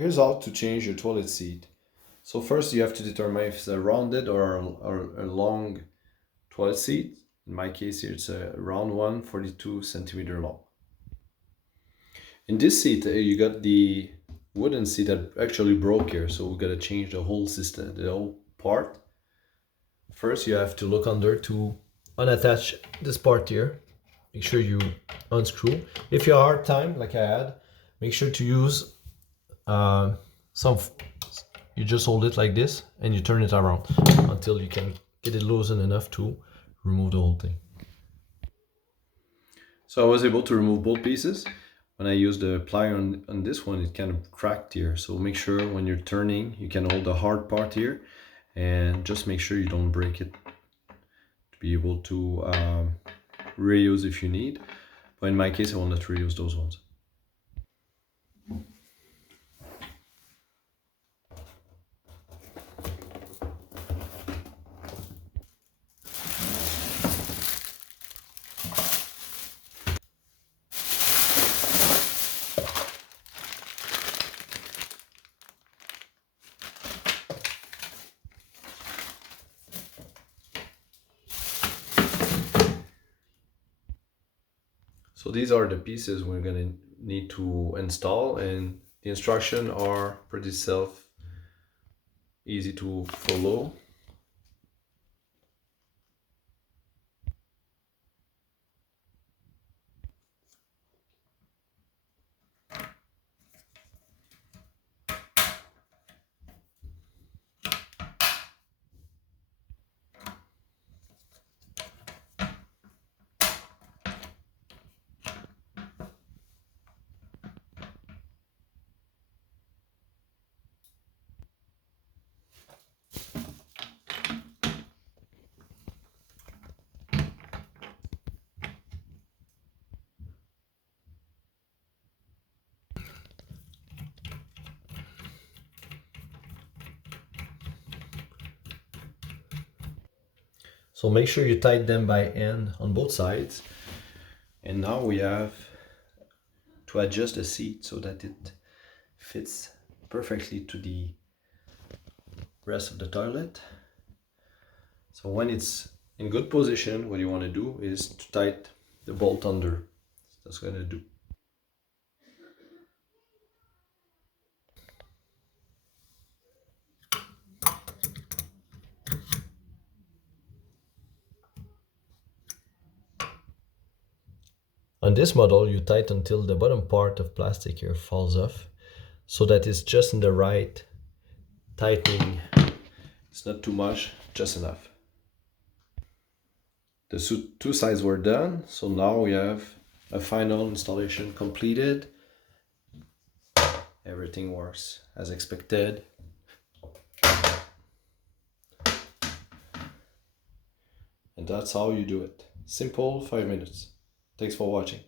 Here's how to change your toilet seat. So first you have to determine if it's a rounded or a long toilet seat. In my case here it's a round one, 42 centimeter long. In this seat you got the wooden seat that actually broke here, so we gotta change the whole system, the whole part. First you have to look under to unattach this part here. Make sure you unscrew. If you have a hard time like I had, make sure to use some, you just hold it like this and you turn it around until you can get it loosened enough to remove the whole thing. So I was able to remove both pieces. When I used the plier on this one, it kind of cracked here. So make sure when you're turning, you can hold the hard part here and just make sure you don't break it to be able to reuse if you need. But in my case, I will not reuse those ones. So these are the pieces we're gonna need to install, and the instructions are pretty easy to follow. So make sure you tighten them by hand on both sides. And now we have to adjust the seat so that it fits perfectly to the rest of the toilet. So when it's in good position, what you want to do is to tighten the bolt under. That's going to do. On this model, you tighten until the bottom part of plastic here falls off, so that it's just in the right tightening. It's not too much, just enough. The two sides were done, so now we have a final installation completed. Everything works as expected. And that's how you do it. Simple, 5 minutes. Thanks for watching.